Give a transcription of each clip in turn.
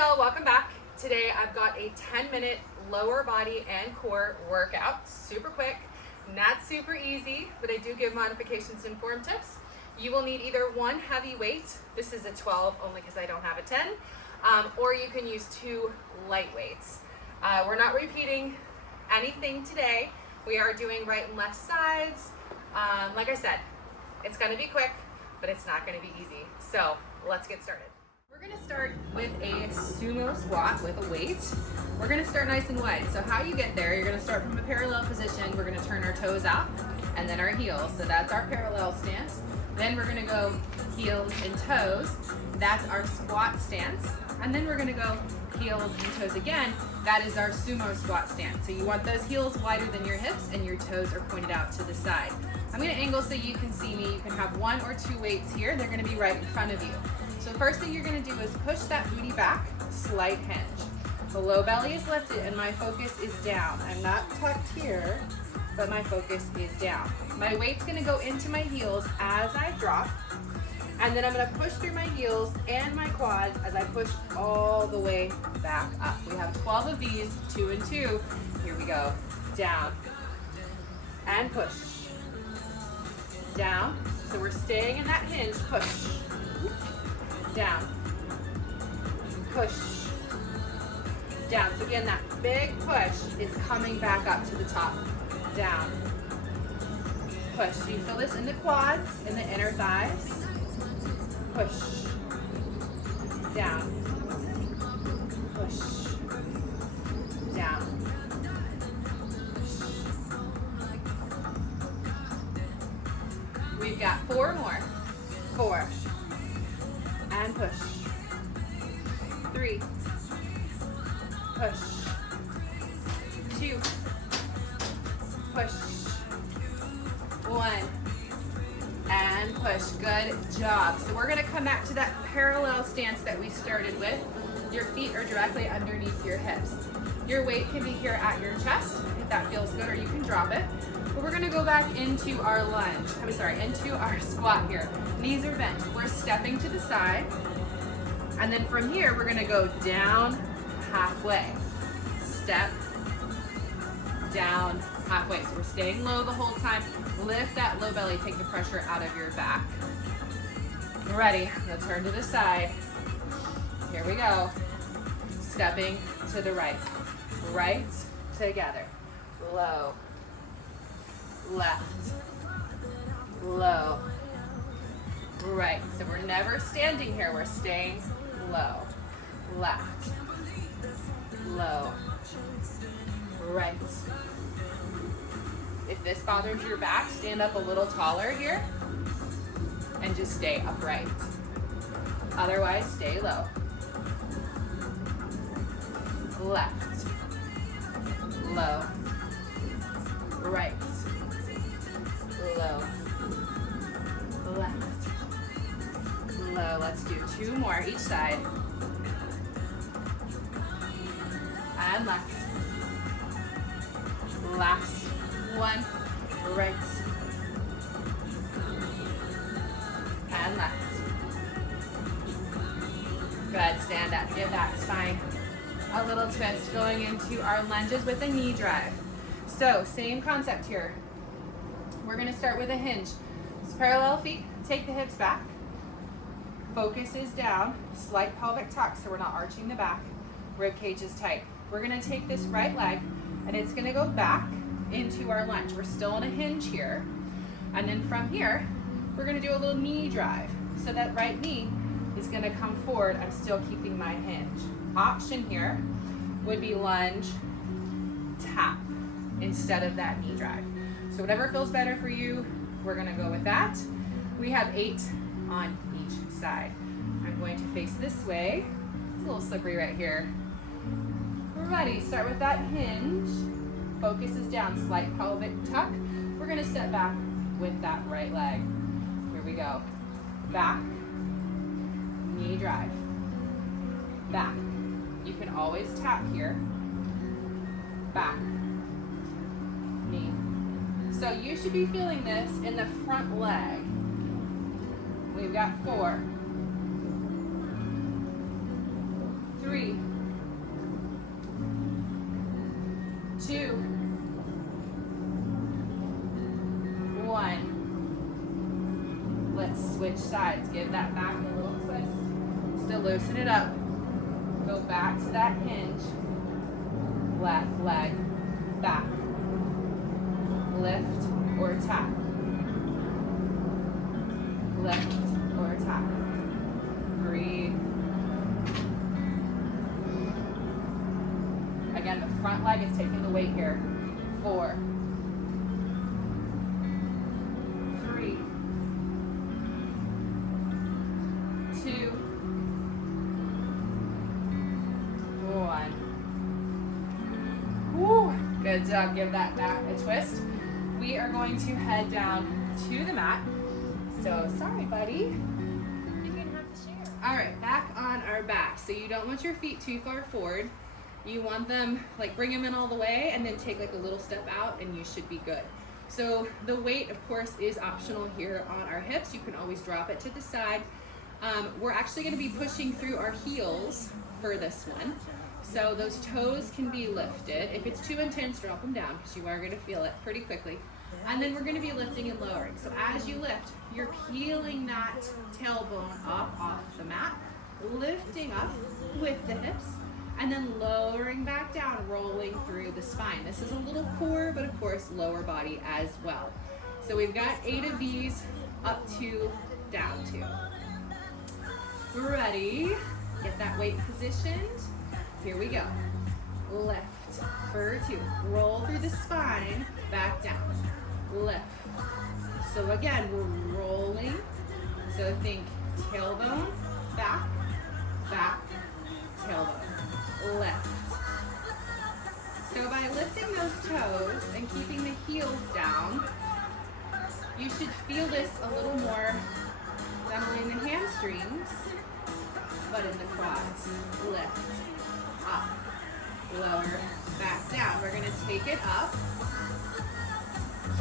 y'all, welcome back. Today I've got a 10-minute lower body and core workout. Super quick, not super easy, but I do give modifications and form tips. You will need either one heavy weight, this is a 12 only because I don't have a 10, or you can use two light weights. We're not repeating anything today. We are doing right and left sides. Like I said, it's gonna be quick, but it's not gonna be easy. So let's get started. We're gonna start with a sumo squat with a weight. We're gonna start nice and wide. So how you get there, you're gonna start from a parallel position. We're gonna turn our toes out and then our heels. So that's our parallel stance. Then we're gonna go heels and toes. That's our squat stance. And then we're gonna go heels and toes again. That is our sumo squat stance. So you want those heels wider than your hips and your toes are pointed out to the side. I'm gonna angle so you can see me. You can have one or two weights here. They're gonna be right in front of you. So the first thing you're gonna do is push that booty back, slight hinge. The low belly is lifted and my focus is down. I'm not tucked here, but my focus is down. My weight's gonna go into my heels as I drop, and then I'm gonna push through my heels and my quads as I push all the way back up. We have 12 of these, 2 and 2. Here we go, down, and push, down. So we're staying in that hinge, push, down, push, down. So again, that big push is coming back up to the top, down, push. So you feel this in the quads, in the inner thighs, push, down, push, down, push. We've got 4 more, 4, and push, 3, push, 2, push, 1, and push. Good job. So we're gonna come back to that parallel stance that we started with. Your feet are directly underneath your hips. Your weight can be here at your chest, if that feels good, or you can drop it. But we're gonna go back into our lunge, into our squat here. Knees are bent. We're stepping to the side. And then from here, we're gonna go down halfway. Step, down, halfway. So we're staying low the whole time. Lift that low belly, take the pressure out of your back. Ready, let's turn to the side. Here we go. Stepping to the right. Right, together. Low, left, low, right. So we're never standing here, we're staying low. Left, low, right. If this bothers your back, stand up a little taller here and just stay upright. Otherwise, stay low. Left, low, right, low, left, low. Let's do 2 more each side. And left. Last one, right, and left. Good, stand up, give that spine a little twist, going into our lunges with a knee drive. So, same concept here. We're gonna start with a hinge. It's parallel feet, take the hips back. Focus is down, slight pelvic tuck so we're not arching the back. Rib cage is tight. We're gonna take this right leg and it's gonna go back into our lunge. We're still in a hinge here. And then from here, we're gonna do a little knee drive. So that right knee is gonna come forward. I'm still keeping my hinge. Option here would be lunge, tap, instead of that knee drive. So whatever feels better for you, we're gonna go with that. We have 8 on each side. I'm going to face this way. It's a little slippery right here. Ready, start with that hinge. Focus is down, slight pelvic tuck. We're gonna step back with that right leg. Here we go. Back, knee drive, back. You can always tap here. Back, knee. So you should be feeling this in the front leg. We've got 4, 3, 2, 1. Let's switch sides. Give that back a little twist. Still loosen it up. Go back to that hinge. Left leg back. Lift or tap. Lift or tap. Breathe. Again, the front leg is taking the weight here. 4, 3, 2, 1. Woo. Good job. Give that back a twist. We are going to head down to the mat. So sorry, buddy. You're gonna have to share. All right, back on our back. So you don't want your feet too far forward. You want them, like, bring them in all the way and then take like a little step out and you should be good. So the weight, of course, is optional here on our hips. You can always drop it to the side. We're actually gonna be pushing through our heels for this one. So those toes can be lifted. If it's too intense, drop them down because you are gonna feel it pretty quickly. And then we're gonna be lifting and lowering. So as you lift, you're peeling that tailbone up off the mat, lifting up with the hips, and then lowering back down, rolling through the spine. This is a little core, but of course, lower body as well. So we've got 8 of these, up 2, down 2. We're ready. Get that weight positioned. Here we go. Lift for 2. Roll through the spine, back down. Lift. So again, we're rolling. So think tailbone, back, back, tailbone, lift. So by lifting those toes and keeping the heels down, you should feel this a little more not only in the hamstrings, but in the quads. Lift, up, lower, back down. We're gonna take it up.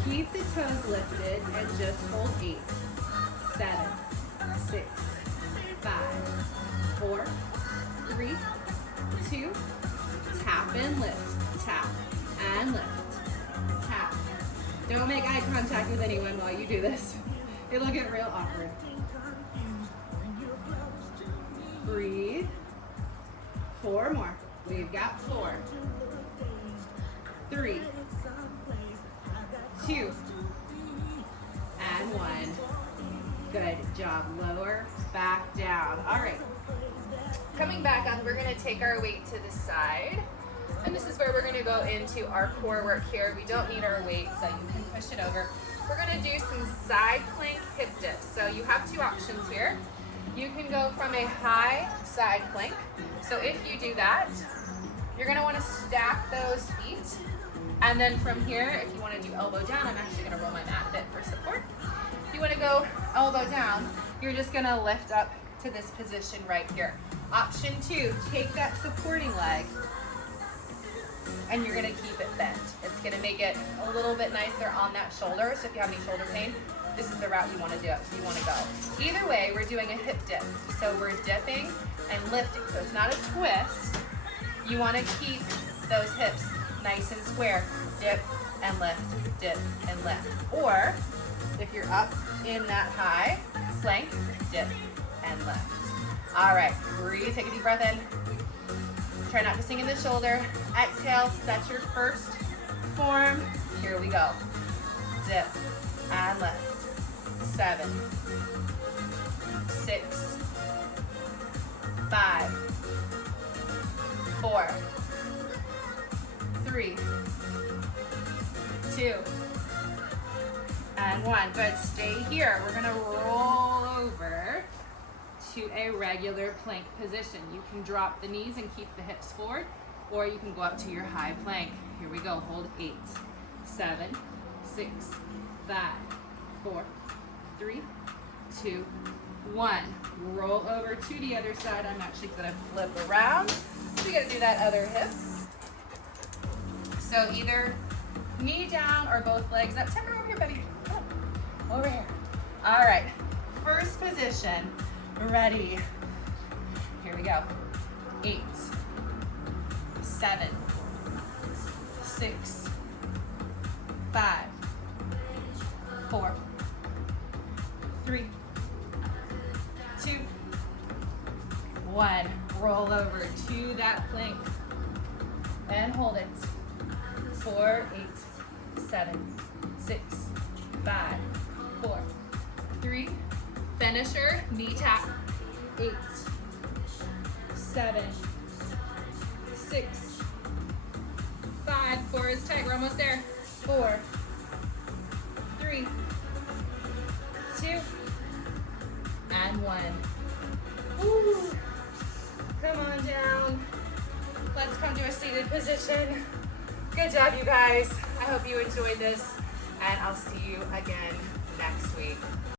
Keep the toes lifted and just hold 8, 7, 6, 5, 4, 3, 2, tap and lift, tap and lift, tap. Don't make eye contact with anyone while you do this. It'll get real awkward. Breathe. 4 more. We've got 4, 3, 2, and 1. Good job. Lower, back down. All right. Coming back up, we're going to take our weight to the side. And this is where we're going to go into our core work here. We don't need our weight, so you can push it over. We're going to do some side plank hip dips. So you have 2 options here. You can go from a high side plank. So if you do that, you're going to want to stack those feet. And then from here, if you want to do elbow down, I'm actually going to roll my mat a bit for support. If you want to go elbow down, you're just going to lift up to this position right here. Option 2, take that supporting leg and you're going to keep it bent. It's going to make it a little bit nicer on that shoulder. So if you have any shoulder pain, this is the route you want to go. Either way, we're doing a hip dip. So we're dipping and lifting. So it's not a twist. You want to keep those hips nice and square. Dip and lift, dip and lift. Or if you're up in that high plank, dip and lift. All right, breathe, take a deep breath in. Try not to sink in the shoulder. Exhale, set your first form. Here we go. Dip and lift. 7, 6, 5, 4, 3, 2, and 1. Good, stay here. We're gonna roll over to a regular plank position. You can drop the knees and keep the hips forward, or you can go up to your high plank. Here we go, hold 8, 7, 6, 5, 4, 3, 2, 1. Roll over to the other side. I'm actually gonna flip around. We gotta do that other hip. So either knee down or both legs up. Tuck her over here, buddy. Come on. Over here. All right, first position. Ready. Here we go. 8, 7, 6, 5, 4, 3, 2, 1. Roll over to that plank and hold it. 4, 8, 7, 6, 5, 4, 3. Finisher, knee tap. 8, 7, 6, 5. Core is tight. We're almost there. 4, 3, 2, and 1. Woo. Come on down. Let's come to a seated position. Good job, you guys. I hope you enjoyed this, and I'll see you again next week.